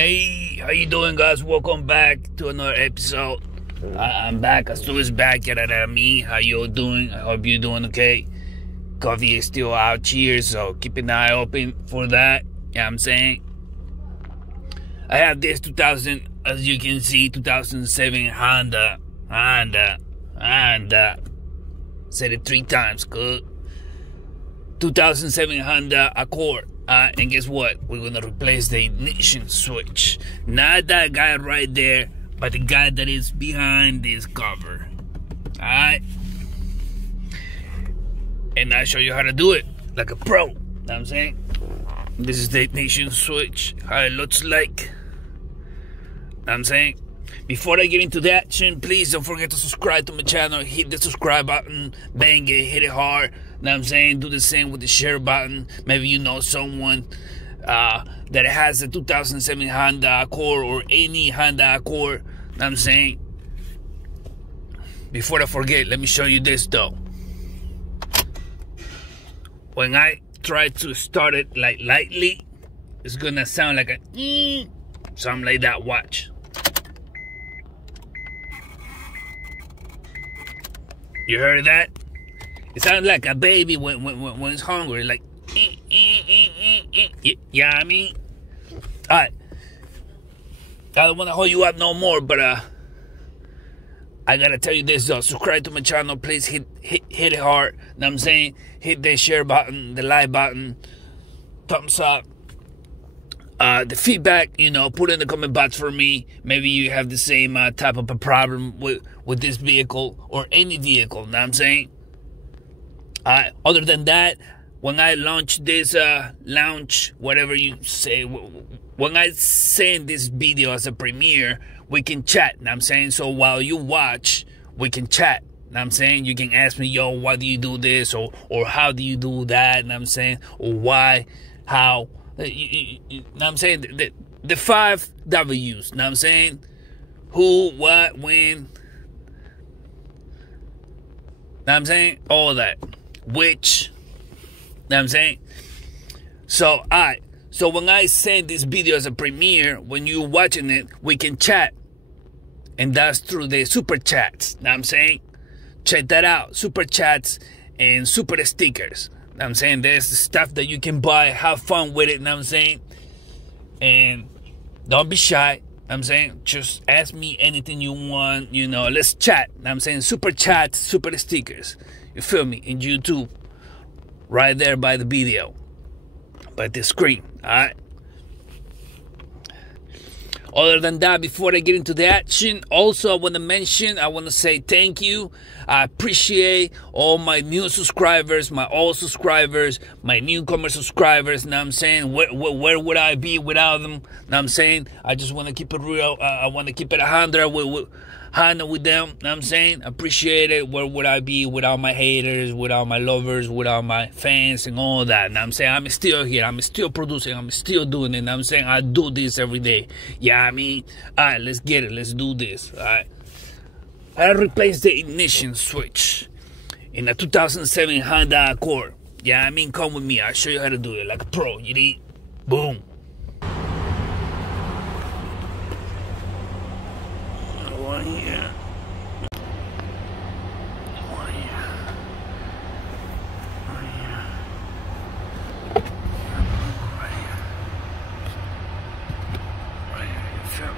Hey, how you doing, guys? Welcome back to another episode. I'm back. Astu is back. Me. How you all doing? I hope you're doing okay. Coffee is still out here, so keep an eye open for that. You know what I'm saying? I have this 2000, as you can see, 2007 Honda. Said it 3 times, good. 2007 Honda Accord. And guess what? We're gonna replace the ignition switch. Not that guy right there, but the guy that is behind this cover. Alright? And I'll show you how to do it like a pro. Know what I'm saying? This is the ignition switch, how it looks like. Know what I'm saying? Before I get into the action, please don't forget to subscribe to my channel. Hit the subscribe button, bang it, hit it hard. Know what I'm saying? Do the same with the share button. Maybe you know someone that has a 2007 Honda Accord or any Honda Accord. Know what I'm saying? Before I forget, let me show you this though. When I try to start it like lightly, it's gonna sound like a something like that. Watch. You heard that? It sounds like a baby when it's hungry, like yeah, I mean. Alright. I don't wanna hold you up no more, but I gotta tell you this though. Subscribe to my channel, please hit it hard. Know what I'm saying? Hit the share button, the like button, thumbs up. The feedback, you know, put in the comment box for me. Maybe you have the same type of a problem with this vehicle or any vehicle. Know what I'm saying? Other than that, when I launch this whatever you say, when I send this video as a premiere, we can chat. Know what I'm saying? So while you watch, we can chat. Know what I'm saying? You can ask me, yo, why do you do this? Or how do you do that? Know what I'm saying? Or why, how. You know what I'm saying? The 5 W's. Know what I'm saying? Who, what, when. Know what I'm saying? All that. Which. Know what I'm saying? So, So when I send this video as a premiere, when you're watching it, we can chat. And that's through the super chats. Know what I'm saying? Check that out. Super chats and super stickers. Know what I'm saying? There's stuff that you can buy. Have fun with it. Know what I'm saying? And don't be shy. Know what I'm saying? Just ask me anything you want. You know, let's chat. Know what I'm saying? Super chats, super stickers. You feel me? In YouTube. Right there by the video. By the screen. Alright? Other than that, before I get into the action, also I want to say thank you. I appreciate all my new subscribers, my old subscribers, my newcomer subscribers. Know what I'm saying? Where would I be without them? Know what I'm saying? I just want to keep it real. I want to keep it 100 with them. Know what I'm saying? Appreciate it. Where would I be without my haters, without my lovers, without my fans and all that? Know what I'm saying? I'm still here. I'm still producing. I'm still doing it. Know what I'm saying? I do this every day. Yeah, I mean, alright, let's get it. Let's do this. Alright. I replaced the ignition switch in a 2007 Honda Accord. Yeah, I mean, come with me. I'll show you how to do it like a pro. You need? Boom. One here. One here. One here. Right here. Right here. You feel me?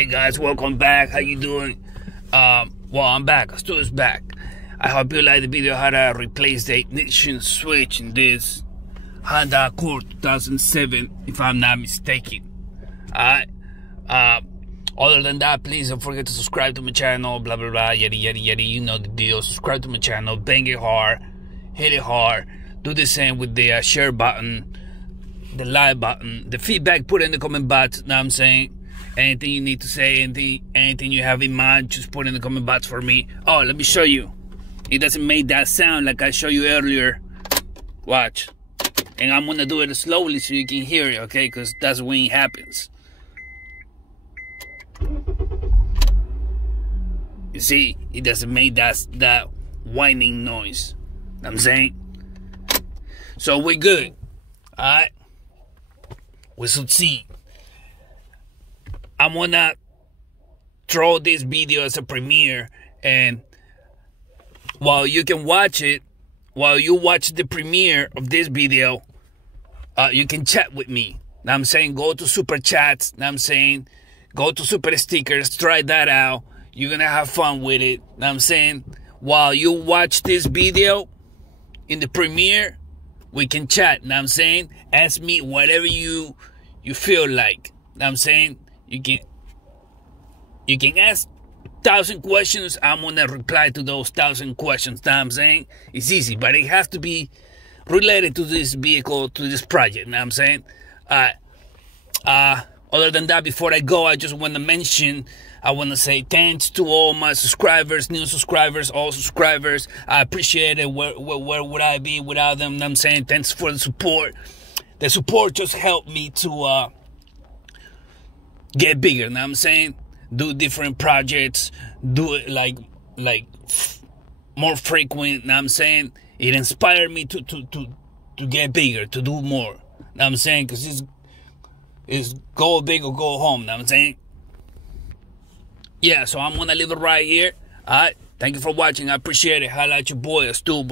Hey guys, welcome back. How you doing? Well, I'm back. Stu is back. I hope you like the video how to replace the ignition switch in this Honda Accord 2007, if I'm not mistaken. Alright. Other than that, please don't forget to subscribe to my channel, blah blah blah, yada yada yada. You know the deal. Subscribe to my channel, bang it hard, hit it hard. Do the same with the share button, the like button, the feedback. Put in the comment box. Know what I'm saying? Anything you need to say, anything you have in mind, just put in the comment box for me. Oh, let me show you. It doesn't make that sound like I showed you earlier. Watch. And I'm gonna do it slowly so you can hear it, okay? Because that's when it happens. You see, it doesn't make that whining noise. Know what I'm saying? So we're good. Alright? We succeed. I'm gonna throw this video as a premiere, and while you can watch it, while you watch the premiere of this video, you can chat with me. Now I'm saying go to super chats. Now I'm saying go to super stickers. Try that out. You're gonna have fun with it. Now I'm saying while you watch this video in the premiere, we can chat. Now I'm saying ask me whatever you feel like. Now I'm saying you can ask 1,000 questions. I'm gonna reply to those 1,000 questions. Now I'm saying it's easy, but it has to be related to this vehicle, to this project. Now I'm saying, other than that, before I go, I just want to mention, I want to say thanks to all my subscribers, new subscribers, all subscribers. I appreciate it. Where would I be without them? Now I'm saying thanks for the support. The support just helped me to get bigger. Now I'm saying do different projects, do it like more frequent. Now I'm saying it inspired me to get bigger, to do more. Now I'm saying because it's go big or go home. Now I'm saying, yeah. So I'm gonna leave it right here. All right. Thank you for watching. I appreciate it. Highlight your boy, Stu.